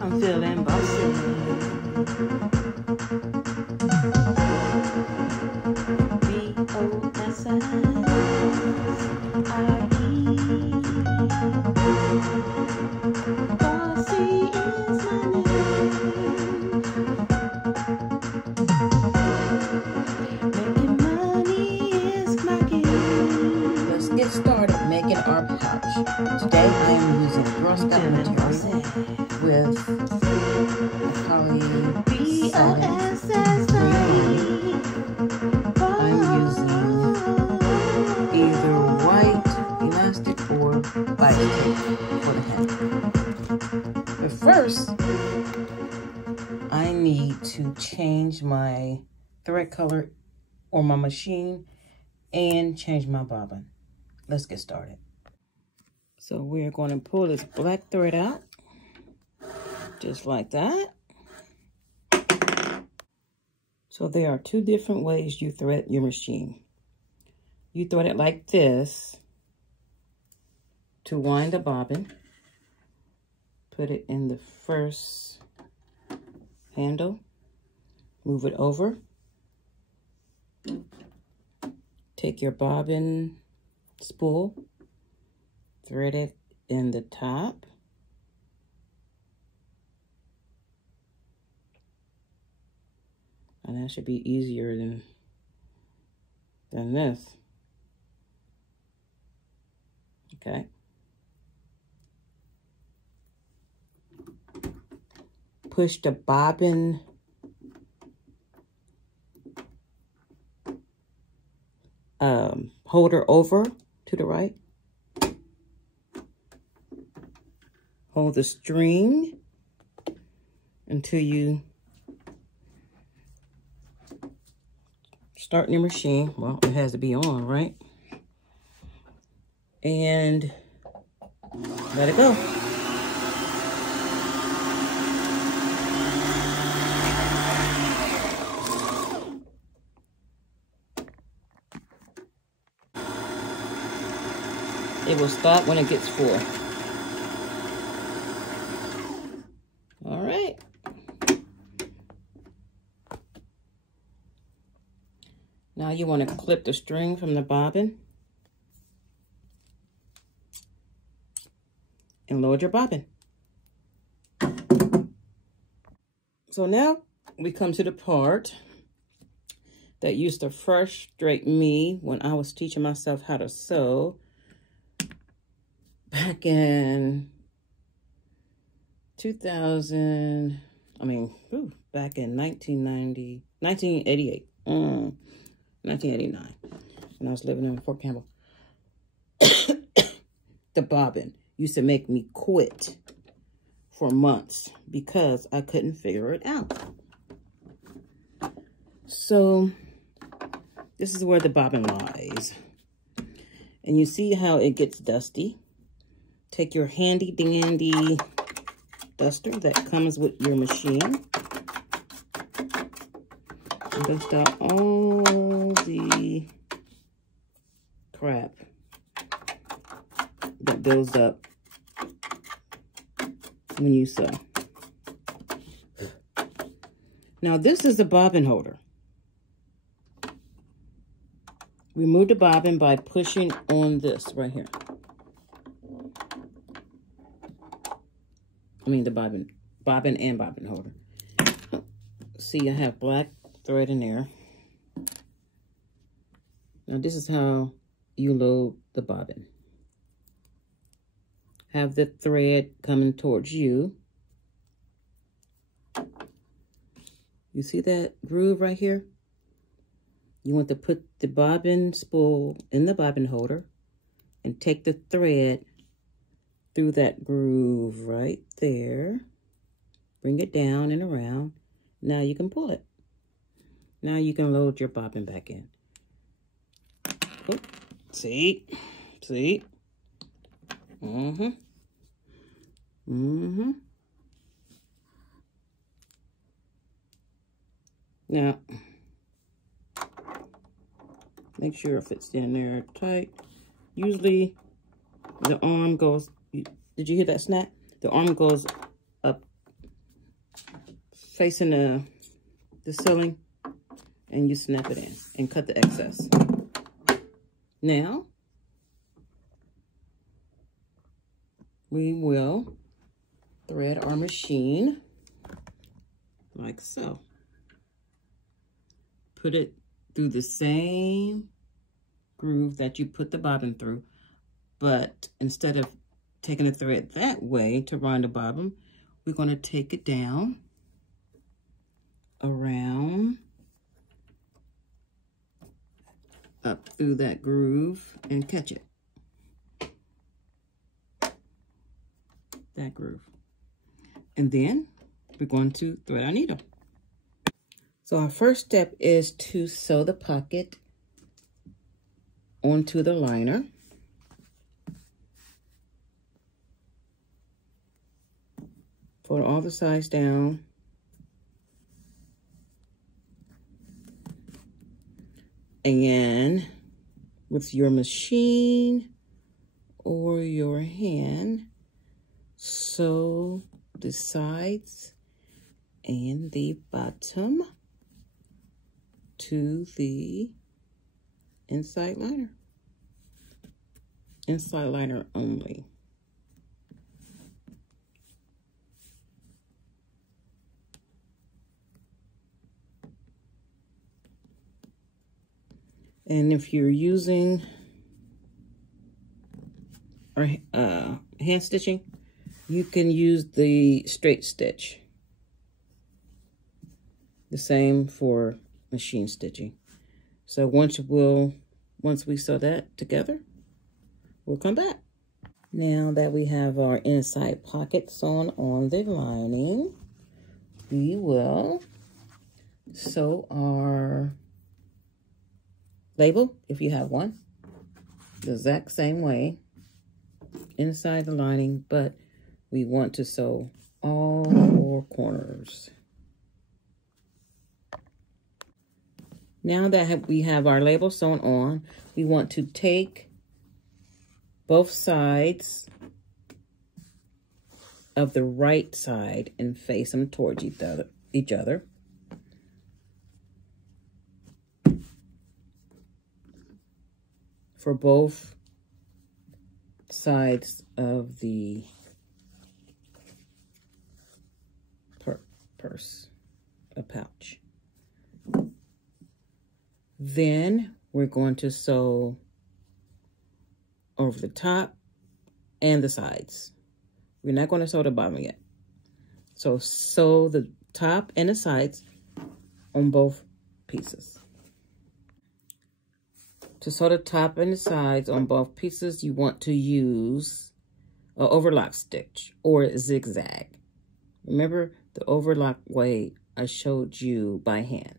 I'm feeling bossy. Let's get started making our pouch. Today I am using Girl Scout material with poly satin green. I'm using either white elastic or light tape for the head. But first, I need to change my thread color on my machine and change my bobbin. Let's get started. So we're going to pull this black thread out, just like that. So there are two different ways you thread your machine. You thread it like this to wind the bobbin. Put it in the first handle, move it over. Take your bobbin spool, thread it in the top. And that should be easier than this. Okay. Push the bobbin holder over to the right. Hold the string until you start your machine. Well, it has to be on, right? And let it go. It will stop when it gets full. All right. Now you want to clip the string from the bobbin and load your bobbin. So now we come to the part that used to frustrate me when I was teaching myself how to sew back in 1988. 1989, when I was living in Fort Campbell. The bobbin used to make me quit for months because I couldn't figure it out. So this is where the bobbin lies. And you see how it gets dusty. Take your handy dandy duster that comes with your machine. Dust out all the crap that builds up when you sew. Now this is a bobbin holder. Remove the bobbin by pushing on this right here. I mean the bobbin and bobbin holder. See, I have black thread in there. Now this is how you load the bobbin. Have the thread coming towards you. You see that groove right here? You want to put the bobbin spool in the bobbin holder and take the thread through that groove right there. Bring it down and around. Now you can pull it. Now you can load your bobbin back in. Oh, see? Now, make sure it fits in there tight. Usually, the arm goes, did you hear that snap? The arm goes up facing the ceiling, and you snap it in and cut the excess. Now, we will thread our machine like so. Put it through the same groove that you put the bobbin through, but instead of taking the thread that way to run the bobbin, we're going to take it down around up through that groove and catch it. That groove. And then we're going to thread our needle. So our first step is to sew the pocket onto the liner. Fold all the sides down. And with your machine or your hand, sew the sides and the bottom to the inside liner. Inside liner only. And if you're using or hand stitching, you can use the straight stitch. The same for machine stitching. So once we sew that together, we'll come back. Now that we have our inside pocket sewn on the lining, we will sew our label, if you have one, the exact same way inside the lining, but we want to sew all 4 corners. Now that we have our label sewn on, we want to take both sides of the right side and face them towards each other. For both sides of the purse, a pouch. Then we're going to sew over the top and the sides. We're not going to sew the bottom yet. So sew the top and the sides on both pieces. To sew the top and the sides on both pieces, you want to use an overlock stitch or zigzag. Remember the overlock way I showed you by hand.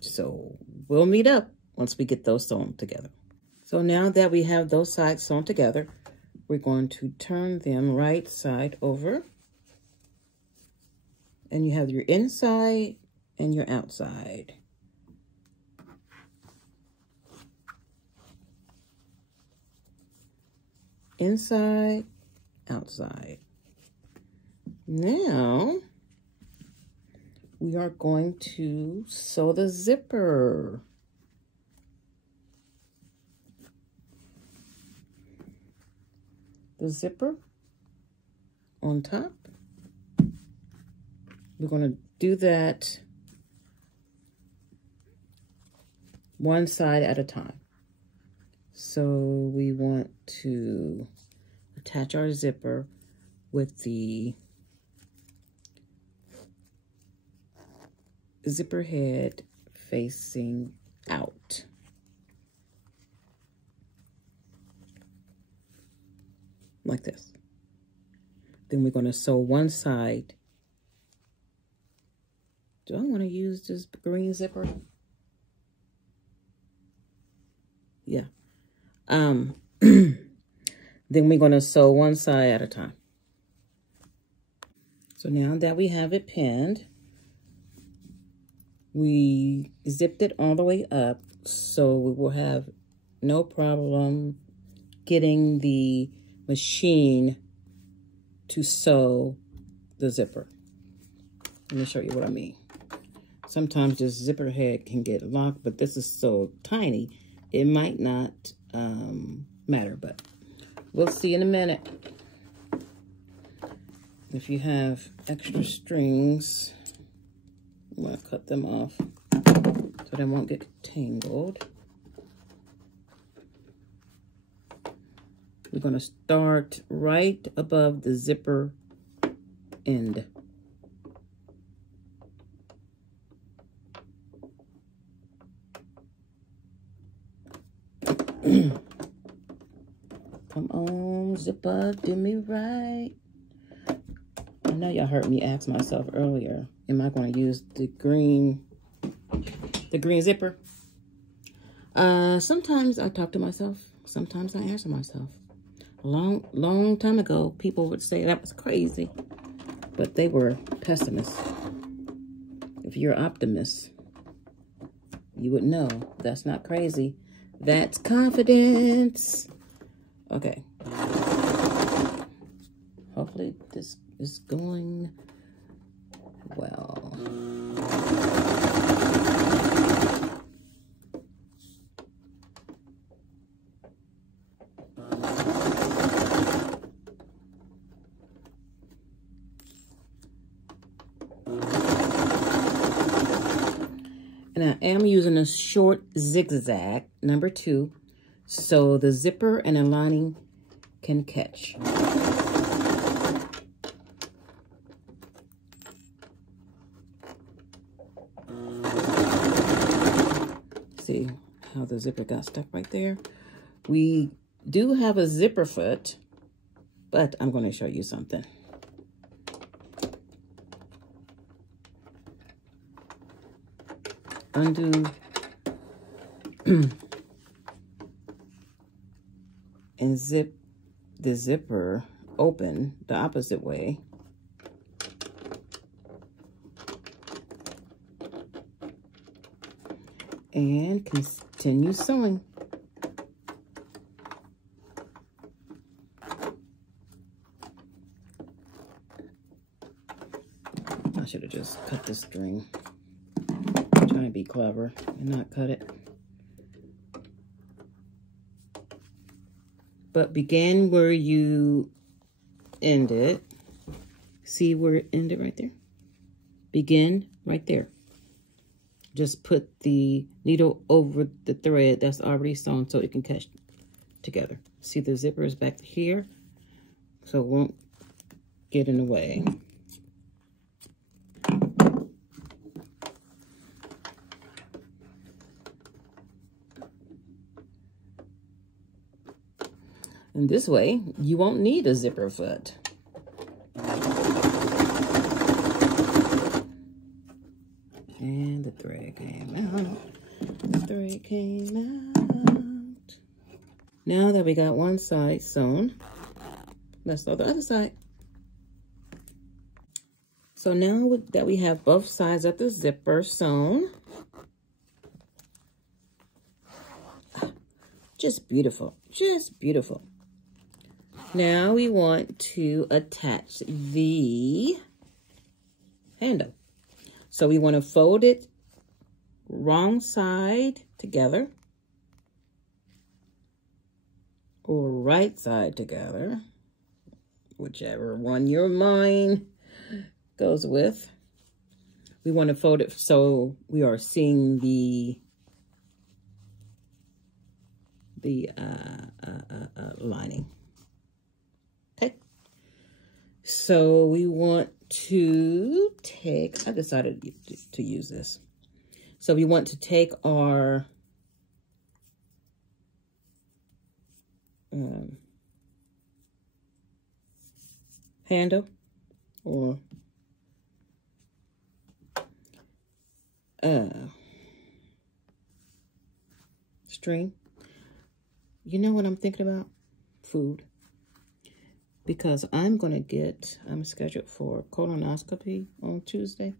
So we'll meet up once we get those sewn together. So now that we have those sides sewn together, we're going to turn them right side over. And you have your inside and your outside. Inside, outside. Now, we are going to sew the zipper. The zipper on top. We're going to do that one side at a time. So we want to attach our zipper with the zipper head facing out. Like this. Then we're going to sew one side. Do I want to use this green zipper? Yeah. Then we're going to sew one side at a time. So now that we have it pinned, we zipped it all the way up, so we will have no problem getting the machine to sew the zipper. Let me show you what I mean. Sometimes this zipper head can get locked, but this is so tiny, it might not matter, but we'll see in a minute. If you have extra strings, I'm gonna cut them off so they won't get tangled. We're gonna start right above the zipper end. Come on, zipper, do me right. I know y'all heard me ask myself earlier, am I going to use the green zipper? Sometimes I talk to myself. Sometimes I answer myself. A long time ago, people would say that was crazy, but they were pessimists. If you're an optimist, you would know that's not crazy. That's confidence. Okay. Hopefully this is going well. And I am using a short zigzag, number 2, so the zipper and the lining can catch. See how the zipper got stuck right there? We do have a zipper foot, but I'm going to show you something. Undo and zip the zipper open the opposite way. And continue sewing. I should have just cut this string. Trying to be clever and not cut it. But begin where you ended. See where it ended right there? Begin right there. Just put the needle over the thread that's already sewn so it can catch together. See, the zipper is back here, so it won't get in the way. And this way, you won't need a zipper foot. And the thread came out. The thread came out. Now that we got one side sewn, let's sew the other side. So now that we have both sides of the zipper sewn, just beautiful, just beautiful. Now we want to attach the handle. So we want to fold it wrong side together or right side together, whichever one your mind goes with. We want to fold it so we are seeing the lining. Okay, so we want to take, I decided to use this. So we want to take our handle or string. You know what I'm thinking about? Food. Because I'm scheduled for colonoscopy on Tuesday.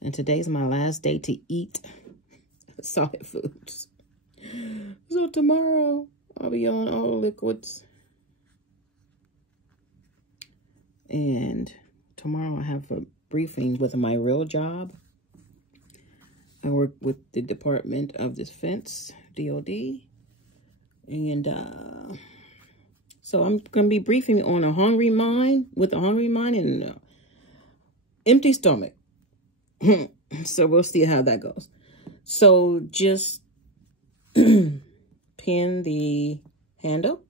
And today's my last day to eat solid foods. So tomorrow, I'll be on all liquids. And tomorrow I have a briefing with my real job. I work with the Department of Defense, DOD. And so I'm going to be briefing on a hungry mind, with a hungry mind and an empty stomach. So we'll see how that goes. So just pin the handle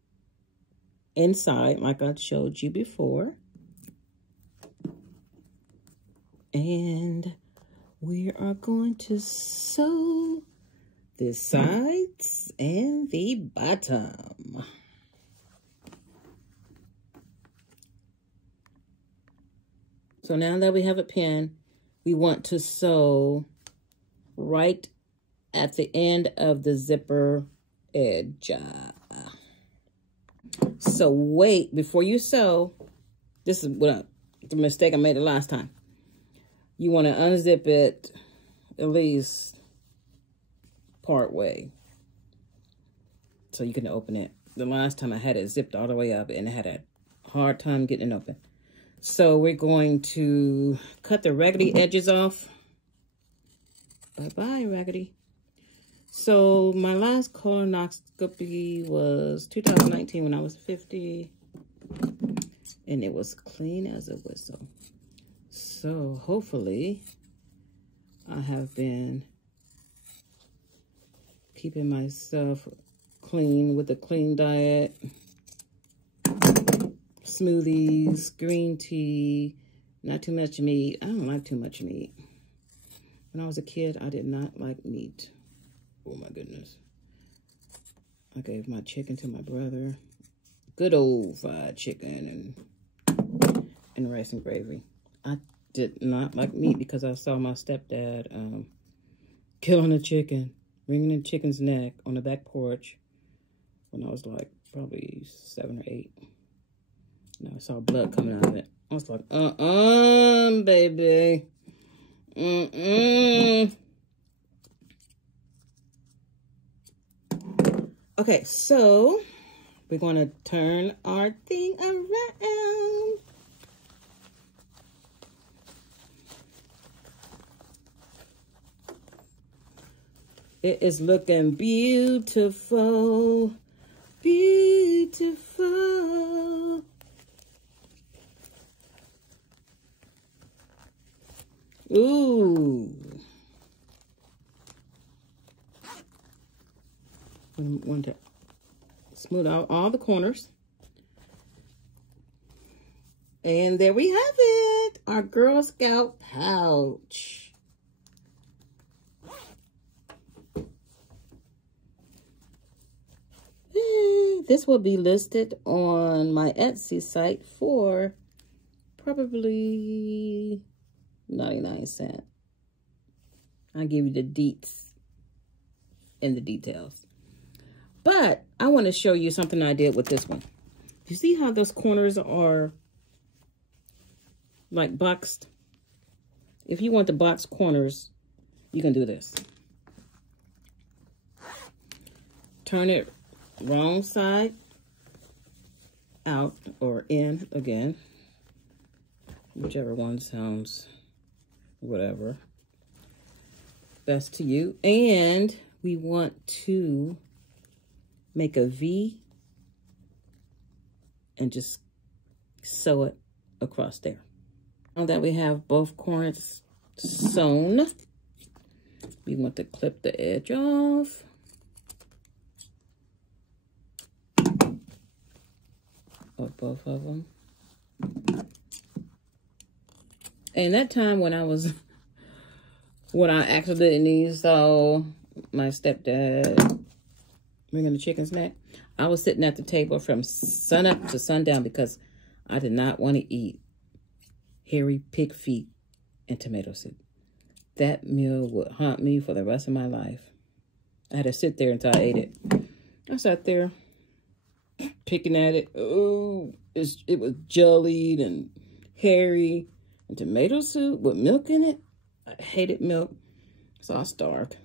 inside like I showed you before. And we are going to sew the sides and the bottom. So now that we have a pin, we want to sew right at the end of the zipper edge. So wait, before you sew, this is what the mistake I made the last time. You want to unzip it at least part way so you can open it. The last time I had it zipped all the way up and I had a hard time getting it open. So we're going to cut the raggedy edges off. Bye-bye, raggedy. So my last colonoscopy was 2019 when I was 50. And it was clean as a whistle. So hopefully I have been keeping myself clean with a clean diet. Smoothies, green tea, not too much meat. I don't like too much meat. When I was a kid, I did not like meat. Oh my goodness. I gave my chicken to my brother. Good old fried chicken and rice and gravy. I did not like meat because I saw my stepdad killing a chicken, wringing the chicken's neck on the back porch when I was like probably 7 or 8. And I saw blood coming out of it. I was like, baby. Okay, so we're going to turn our thing around. It is looking beautiful, beautiful. Ooh. I want to smooth out all the corners. And there we have it, our Girl Scout pouch. This will be listed on my Etsy site for probably 99 cents. I'll give you the deets and the details. But I want to show you something I did with this one. You see how those corners are like boxed? If you want the boxed corners, you can do this. Turn it wrong side out or in again. Whichever one sounds whatever best to you. And we want to make a V and just sew it across there. Now that we have both corners sewn, we want to clip the edge off. Of both of them. And that time when I accidentally saw my stepdad wringing the chicken's neck, I was sitting at the table from sunup to sundown because I did not want to eat hairy pig feet and tomato soup. That meal would haunt me for the rest of my life. I had to sit there until I ate it. I sat there picking at it. Oh, it was jellied and hairy. And tomato soup with milk in it. I hated milk, so I starved.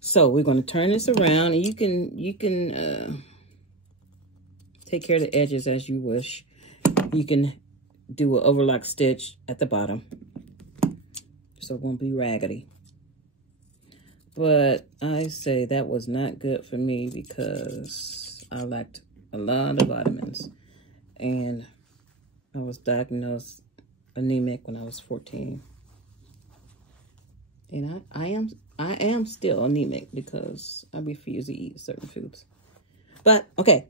So we're going to turn this around, and you can take care of the edges as you wish. You can do an overlock stitch at the bottom, so it won't be raggedy. But I say that was not good for me because I lacked a lot of vitamins. And I was diagnosed anemic when I was 14. And I am still anemic because I refuse to eat certain foods. But, okay.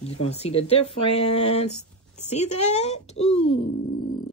You're going to see the difference. See that? Ooh.